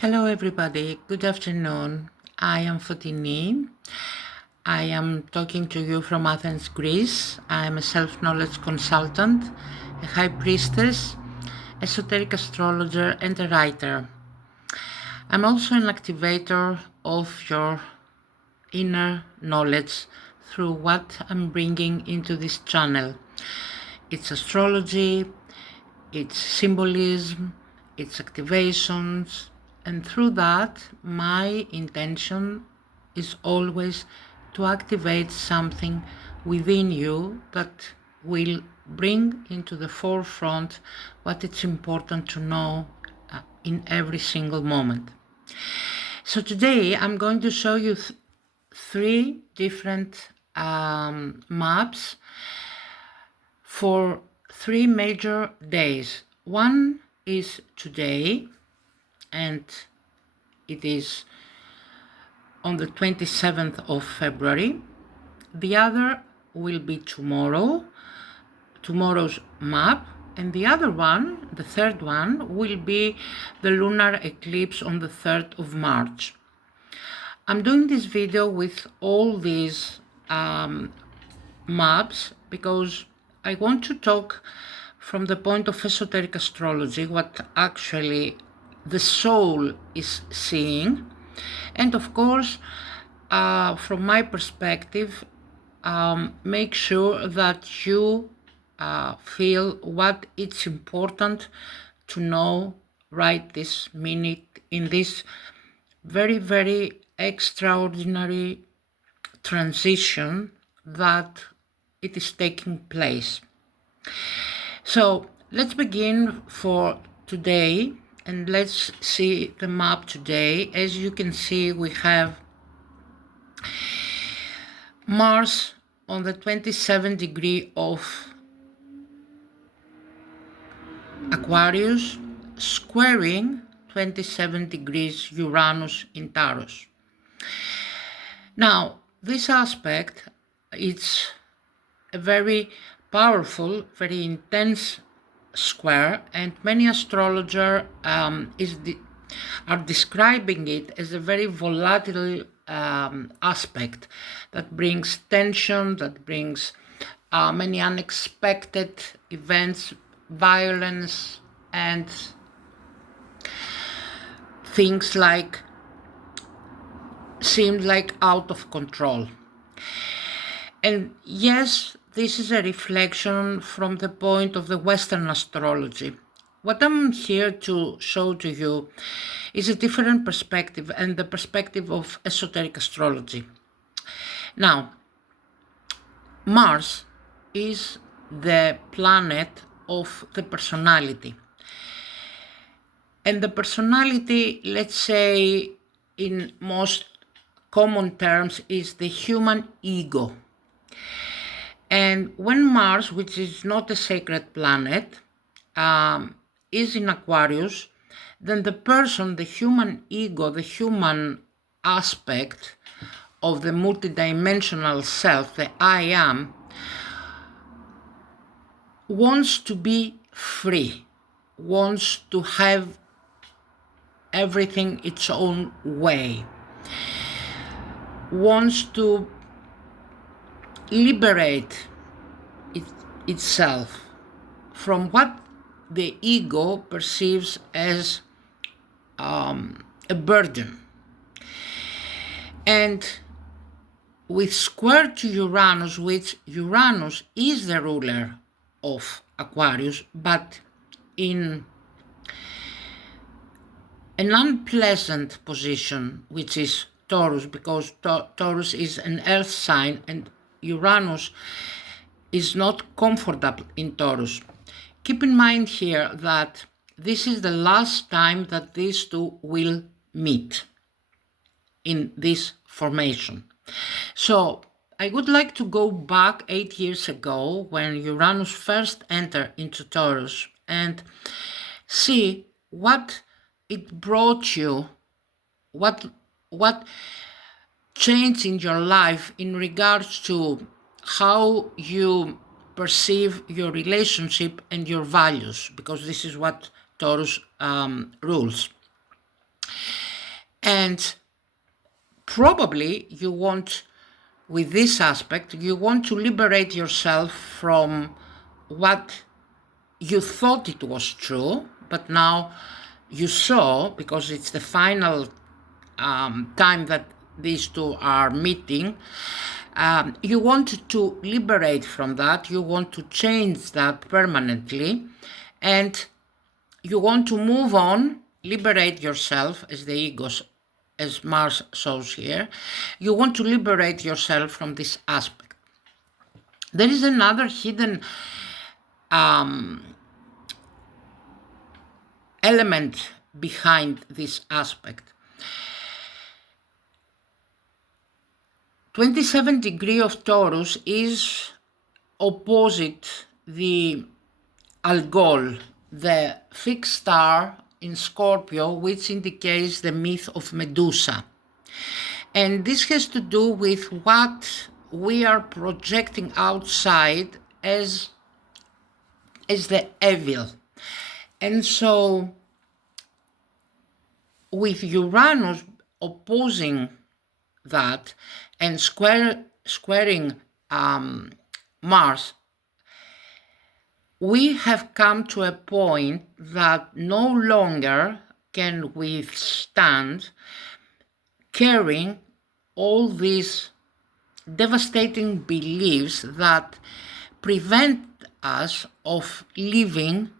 Hello everybody, good afternoon. I am Fotini. I am talking to you from Athens, Greece. I am a self-knowledge consultant, a high priestess, esoteric astrologer and a writer. I'm also an activator of your inner knowledge through what I'm bringing into this channel. It's astrology, it's symbolism, it's activations, and through that my intention is always to activate something within you that will bring into the forefront what it's important to know in every single moment. So today I'm going to show you three different maps for 3 major days. One is today, and it is on the 27th of February. The other will be tomorrow's map, and the other one, the third one, will be the lunar eclipse on the 3rd of March. I'm doing this video with all these maps because I want to talk from the point of esoteric astrology, what actually the soul is seeing, and of course, from my perspective, make sure that you feel what it's important to know right this minute in this very, very extraordinary transition that it is taking place. So let's begin for today and let's see the map today. As you can see, we have Mars on the 27 degree of Aquarius, squaring 27 degrees Uranus in Taurus. Now, this aspect, it's a very powerful, very intense square, and many astrologers are describing it as a very volatile aspect that brings tension, that brings many unexpected events, violence, and things like seemed like out of control. And yes, this is a reflection from the point of the Western astrology. What I'm here to show to you is a different perspective, and the perspective of esoteric astrology. Now, Mars is the planet of the personality. And the personality, let's say in most common terms, is the human ego. And when Mars, which is not a sacred planet, is in Aquarius, then the person, the human ego, the human aspect of the multidimensional self, the I am, wants to be free, wants to have everything its own way, wants to liberate itself from what the ego perceives as a burden. And with square to Uranus, which Uranus is the ruler of Aquarius, but in an unpleasant position, which is Taurus, because Taurus is an earth sign and Uranus is not comfortable in Taurus. Keep in mind here that this is the last time that these two will meet in this formation. So I would like to go back 8 years ago when Uranus first entered into Taurus and see what it brought you, what changed in your life in regards to how you perceive your relationship and your values, because this is what Taurus rules. And probably you want, with this aspect, you want to liberate yourself from what you thought it was true, but now you saw, because it's the final time that these two are meeting, you want to liberate from that, you want to change that permanently, and you want to move on, liberate yourself, as the ego, as Mars shows here. You want to liberate yourself from this aspect. There is another hidden element behind this aspect. 27 degree of Taurus is opposite the Algol, the fixed star in Scorpio, which indicates the myth of Medusa. And this has to do with what we are projecting outside as the evil. And so with Uranus opposing that and squaring Mars, we have come to a point that no longer can withstand carrying all these devastating beliefs that prevent us of living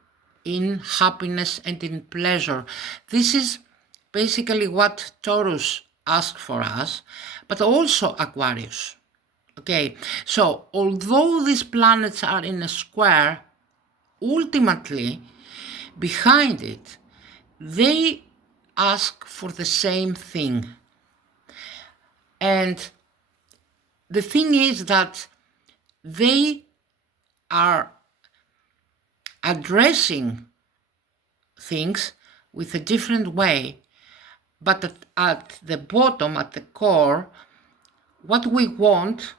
in happiness and in pleasure. This is basically what Taurus asked for us, but also Aquarius. Okay, so although these planets are in a square, ultimately behind it, they ask for the same thing. And the thing is that they are addressing things with a different way, but at the bottom, at the core, what we want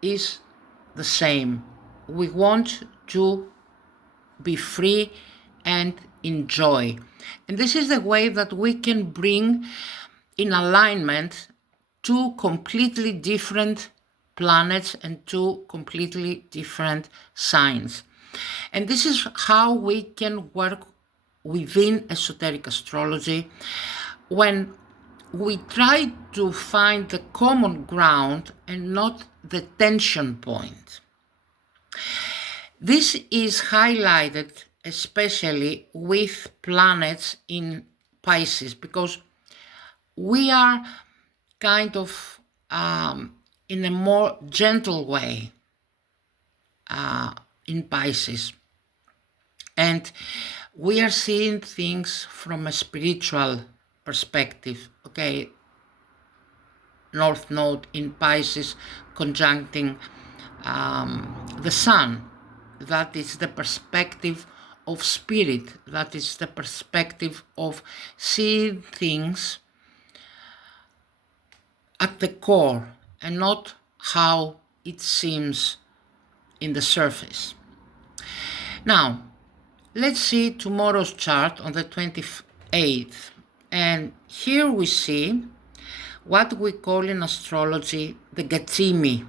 is the same. We want to be free and enjoy. And this is the way that we can bring in alignment two completely different planets and two completely different signs. And this is how we can work within esoteric astrology, when we try to find the common ground and not the tension point. This is highlighted especially with planets in Pisces, because we are kind of in a more gentle way in Pisces. And we are seeing things from a spiritual perspective. Okay, North Node in Pisces conjuncting the Sun. That is the perspective of spirit. That is the perspective of seeing things at the core and not how it seems in the surface. Now, let's see tomorrow's chart on the 28th. And here we see what we call in astrology the Gatsimi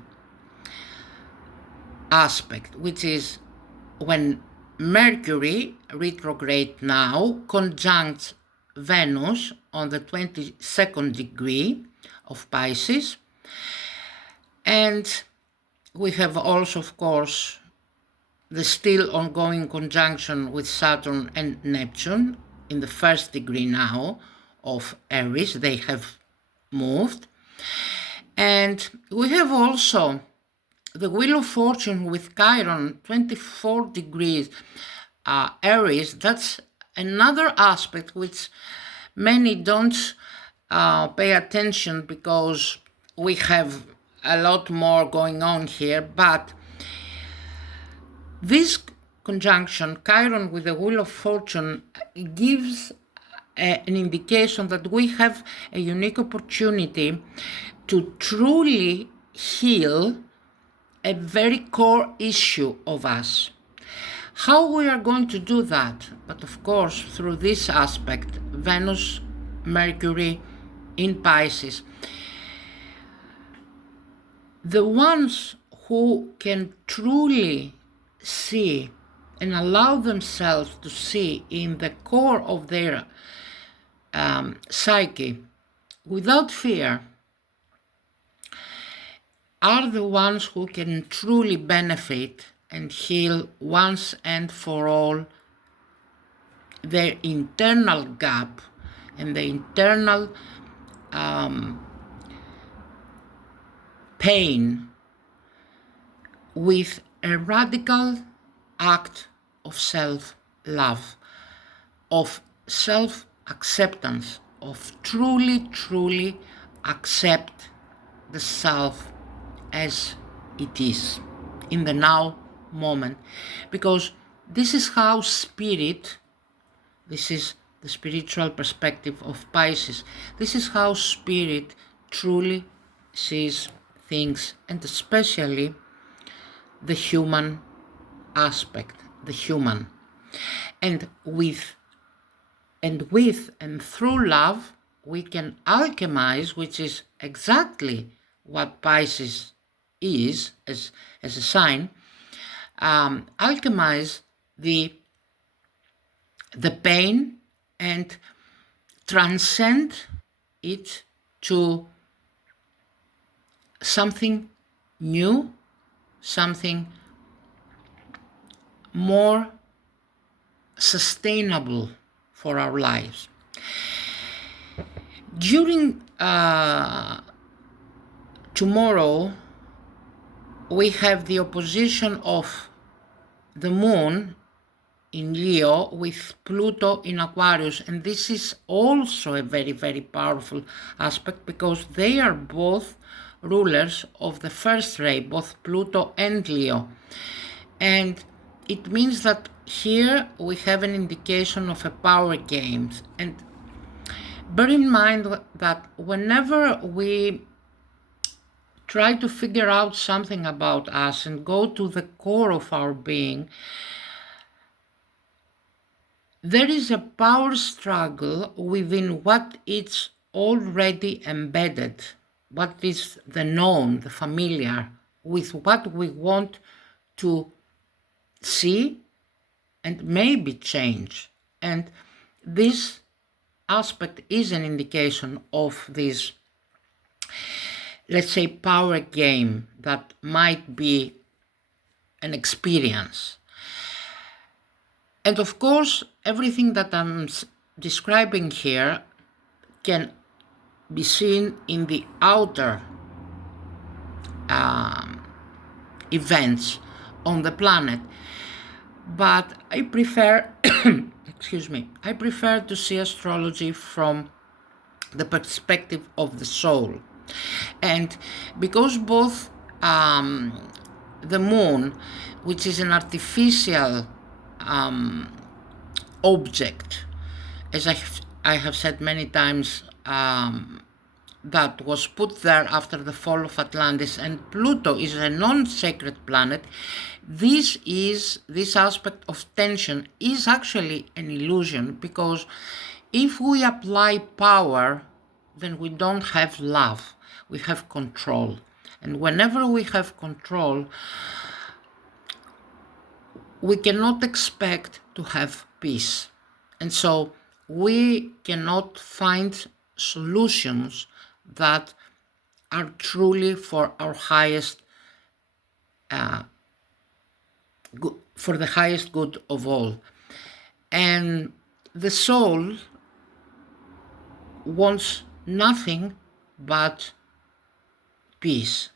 aspect, which is when Mercury, retrograde now, conjuncts Venus on the 22nd degree of Pisces. And we have also, of course, the still ongoing conjunction with Saturn and Neptune in the first degree now of Aries. They have moved. And we have also the Wheel of Fortune with Chiron, 24 degrees Aries. That's another aspect which many don't pay attention, because we have a lot more going on here. But this conjunction, Chiron with the Wheel of Fortune, gives an indication that we have a unique opportunity to truly heal a very core issue of us. How we are going to do that? But of course, through this aspect, Venus, Mercury, in Pisces. The ones who can truly see and allow themselves to see in the core of their psyche without fear are the ones who can truly benefit and heal once and for all their internal gap and the internal pain with a radical act of self-love, of self-acceptance, of truly accept the self as it is in the now moment. Because this is how spirit, this is the spiritual perspective of Pisces, this is how spirit truly sees things, and especially the human aspect, the human. And with and through love, we can alchemize, which is exactly what Pisces is as a sign, alchemize the pain and transcend it to something new, something more sustainable for our lives. During tomorrow, we have the opposition of the moon in Leo with Pluto in Aquarius, and this is also a very powerful aspect because they are both rulers of the first ray, both Pluto and Leo. And it means that here we have an indication of a power game. And bear in mind that whenever we try to figure out something about us and go to the core of our being, there is a power struggle within what is already embedded, what is the known, the familiar, with what we want to see and maybe change. And this aspect is an indication of this, let's say, power game that might be an experience. And of course, everything that I'm describing here can be seen in the outer events on the planet. But I prefer, I prefer to see astrology from the perspective of the soul. And because both the moon, which is an artificial object, as I have said many times, that was put there after the fall of Atlantis, and Pluto is a non-sacred planet, this aspect of tension is actually an illusion, because if we apply power, then we don't have love, we have control. And whenever we have control, we cannot expect to have peace. And so we cannot find solutions that are truly for our highest, for the highest good of all. And the soul wants nothing but peace.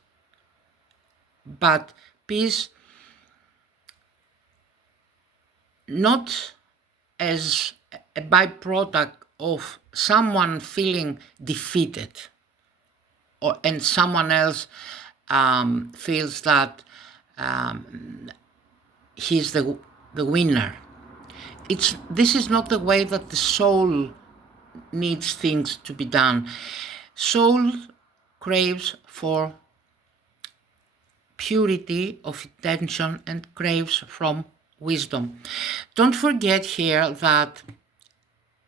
But peace not as a byproduct of someone feeling defeated, and someone else feels that he's the winner. This is not the way that the soul needs things to be done. Soul craves for purity of intention and craves from wisdom. Don't forget here that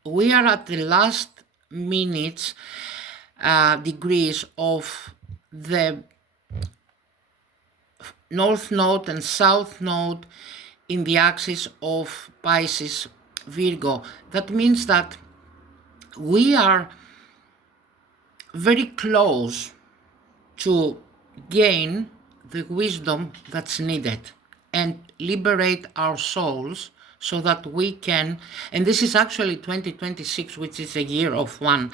we are at the last minutes degrees of the North Node and South Node in the axis of Pisces Virgo. That means that we are very close to gain the wisdom that's needed and liberate our souls so that we can, and this is actually 2026, which is a year of one,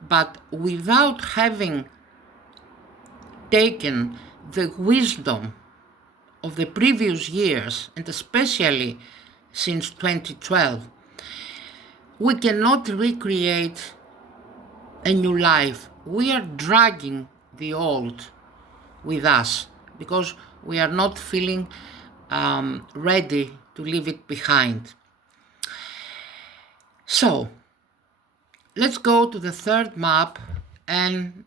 but without having taken the wisdom of the previous years, and especially since 2012, we cannot recreate a new life. We are dragging the old with us because we are not feeling ready to leave it behind. So let's go to the third map and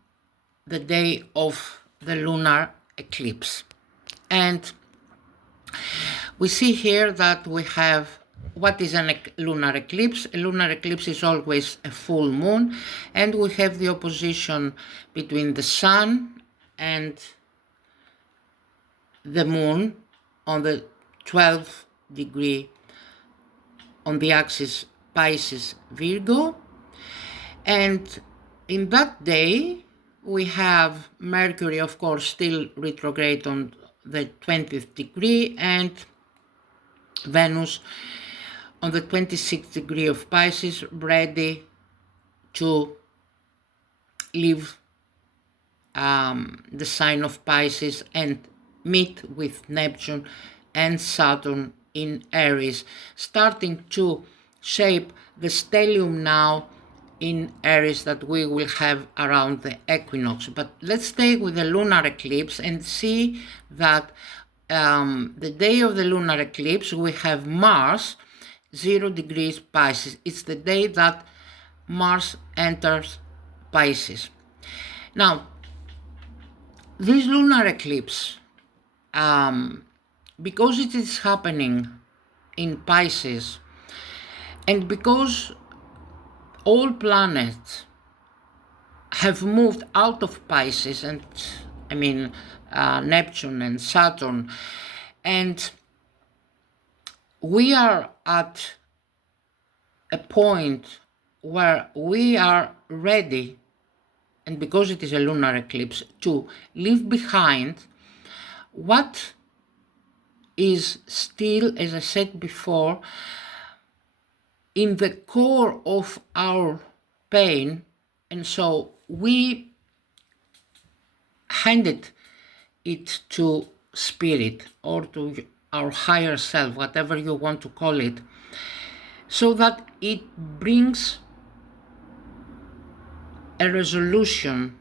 the day of the lunar eclipse. And we see here that we have what is a lunar eclipse. A lunar eclipse is always a full moon, and we have the opposition between the sun and the moon on the 12th degree on the axis Pisces Virgo. And in that day we have Mercury, of course, still retrograde on the 20th degree, and Venus on the 26th degree of Pisces, ready to leave the sign of Pisces and meet with Neptune and Saturn in Aries, starting to shape the stellium now in Aries that we will have around the equinox. But let's stay with the lunar eclipse and see that the day of the lunar eclipse we have Mars 0 degrees Pisces. It's the day that Mars enters Pisces. Now, this lunar eclipse, because it is happening in Pisces, and because all planets have moved out of Pisces, and I mean Neptune and Saturn, and we are at a point where we are ready, and because it is a lunar eclipse, to leave behind what is still, as I said before, in the core of our pain. And so we handed it to spirit or to our higher self, whatever you want to call it, so that it brings a resolution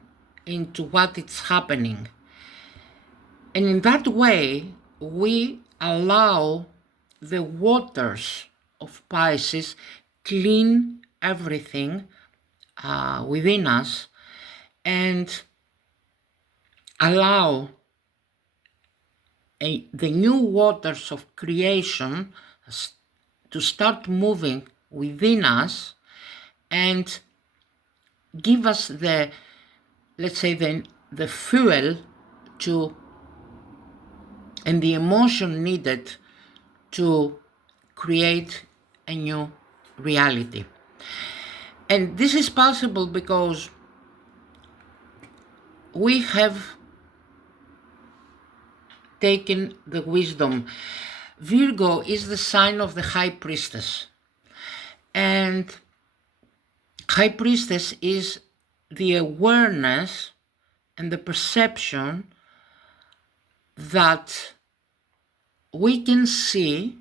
into what is happening. And in that way, we allow the waters of Pisces clean everything within us and allow the new waters of creation to start moving within us and give us the, let's say, the fuel to and the emotion needed to create a new reality. And this is possible because we have taken the wisdom. Virgo is the sign of the High Priestess, and High Priestess is the awareness and the perception that we can see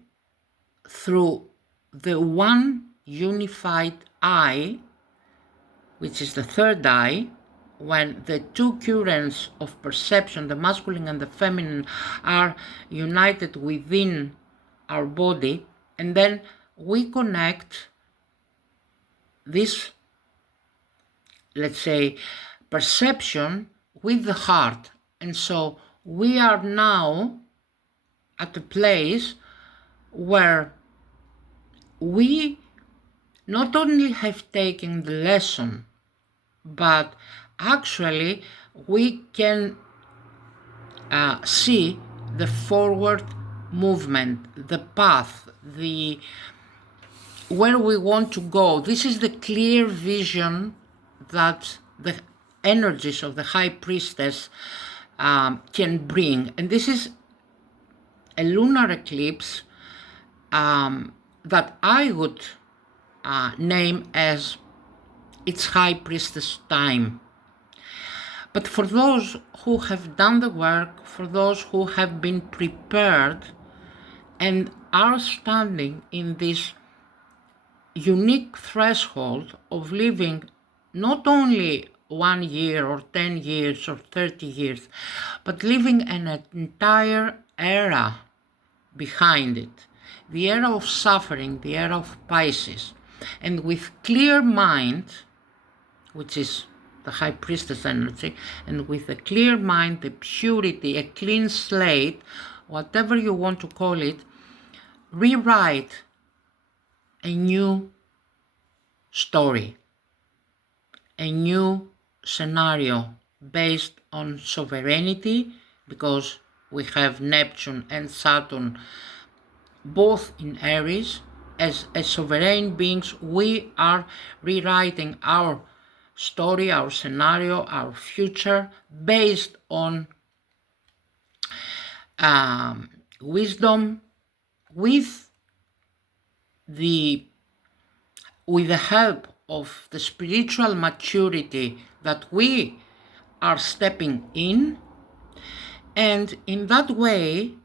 through the one unified eye, which is the third eye, when the two currents of perception, the masculine and the feminine, are united within our body, and then we connect this, let's say, perception with the heart. And so we are now at a place where we not only have taken the lesson but actually we can see the forward movement, the path, where we want to go. This is the clear vision that the energies of the High Priestess can bring. And this is a lunar eclipse that I would name as its High Priestess time. But for those who have done the work, for those who have been prepared and are standing in this unique threshold of living not only 1 year or 10 years or 30 years, but living an entire era behind it, the era of suffering, the era of Pisces, and with clear mind, which is the High Priestess energy, and with a clear mind, the purity, a clean slate, whatever you want to call it, rewrite a new story, a new scenario based on sovereignty, because we have Neptune and Saturn both in Aries. As sovereign beings, we are rewriting our story, our scenario, our future based on wisdom, with the help of the spiritual maturity that we are stepping in. And in that way,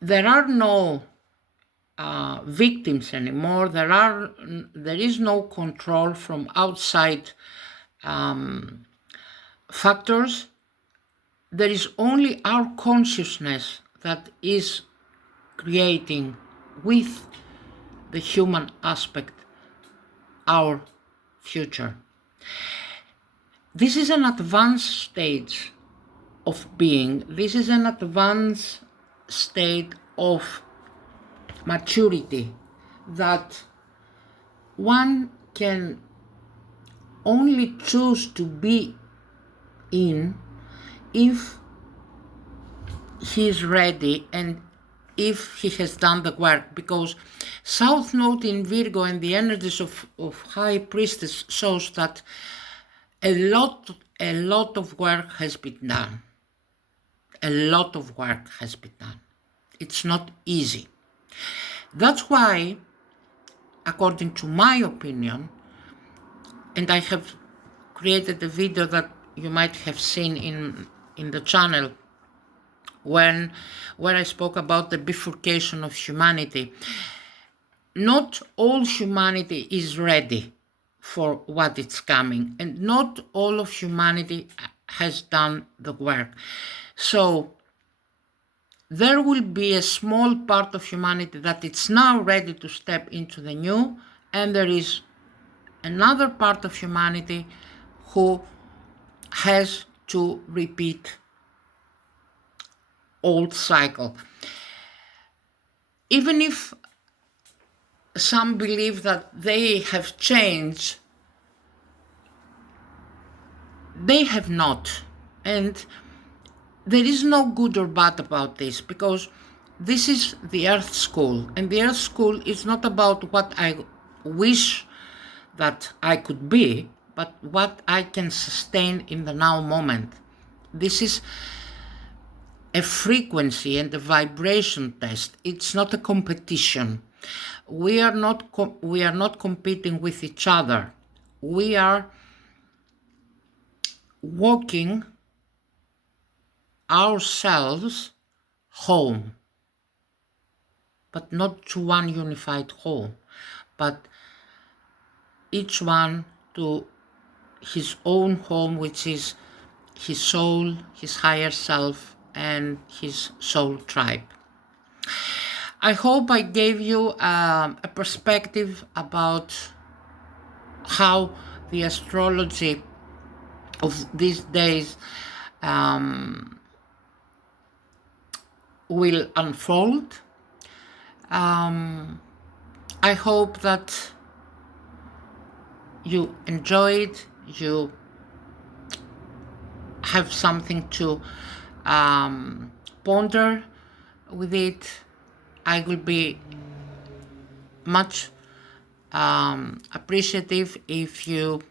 there are no victims anymore. There is no control from outside factors. There is only our consciousness that is creating, with the human aspect, our future. This is an advanced stage of being. This is an advanced state of maturity that one can only choose to be in if he is ready and if he has done the work, because South Node in Virgo and the energies of High Priestess shows that a lot of work has been done. A lot of work has been done. It's not easy. That's why, according to my opinion, and I have created a video that you might have seen in the channel where I spoke about the bifurcation of humanity. Not all humanity is ready for what is coming, and not all of humanity has done the work. So there will be a small part of humanity that it's now ready to step into the new, and there is another part of humanity who has to repeat old cycle. Even if some believe that they have changed, they have not. And there is no good or bad about this, because this is the Earth School, and the Earth School is not about what I wish that I could be, but what I can sustain in the now moment. This is a frequency and a vibration test. It's not a competition. We are not competing with each other. We are walking ourselves home, but not to one unified home, but each one to his own home, which is his soul, his higher self, and his soul tribe. I hope I gave you a perspective about how the astrology of these days will unfold. I hope that you enjoyed, you have something to ponder with it. I will be much appreciative if you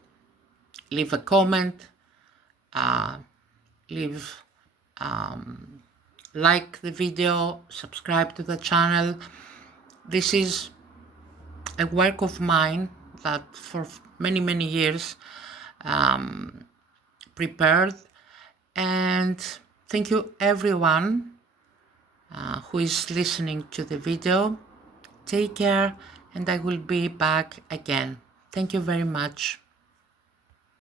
leave a comment, leave like the video, subscribe to the channel. This is a work of mine that for many years prepared, and thank you everyone who is listening to the video. Take care, and I will be back again. Thank you very much.